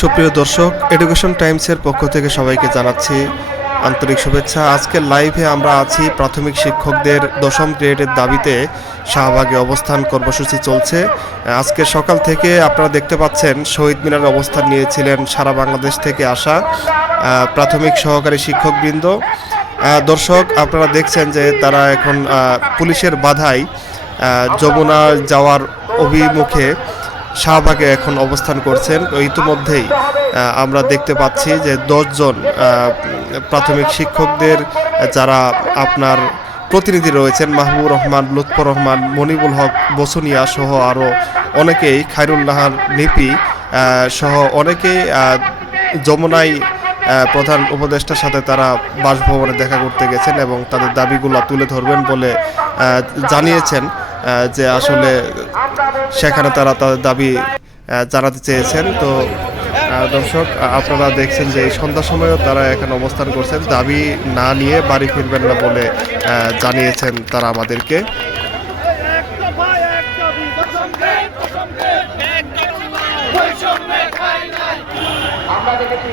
সুপ্রিয় দর্শক এডুকেশন টাইমসের পক্ষ থেকে সবাইকে জানাচ্ছি আন্তরিক শুভেচ্ছা। আজকের লাইভে আমরা আছি প্রাথমিক শিক্ষকদের দশম গ্রেডের দাবিতে শাহবাগে অবস্থান কর্মসূচি চলছে। আজকে সকাল থেকে আপনারা দেখতে পাচ্ছেন, শহীদ মিনার অবস্থান নিয়েছিলেন সারা বাংলাদেশ থেকে আসা প্রাথমিক সহকারী শিক্ষকবৃন্দ। দর্শক, আপনারা দেখছেন যে তারা এখন পুলিশের বাধায় যমুনা যাওয়ার অভিমুখে শাহবাগে এখন অবস্থান করছেন। ইতিমধ্যেই আমরা দেখতে পাচ্ছি যে দশজন প্রাথমিক শিক্ষকদের যারা আপনার প্রতিনিধি রয়েছেন মাহবুব রহমান লুৎফর রহমান মনিবুল হক বসুনিয়া সহ আরও অনেকেই খায়রুল্লাহার লিপি সহ অনেকেই আহ, যমুনায় প্রধান উপদেষ্টার সাথে তারা বাসভবনে দেখা করতে গেছেন এবং তাদের দাবিগুলো তুলে ধরবেন বলে জানিয়েছেন। যে আসলে সেখানে তারা তাদের দাবি জানাতে চেয়েছেন। তো দর্শক আপনারা দেখছেন যে এই সন্ধ্যার সময়ও তারা এখানে অবস্থান করছেন। দাবি না নিয়ে বাড়ি ফিরবেন না বলে জানিয়েছেন তারা আমাদেরকে। আমরা দেখেছি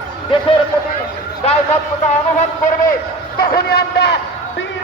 দেশের প্রতি দায়বদ্ধতা অনুভব করবে তখনই আমরা বীর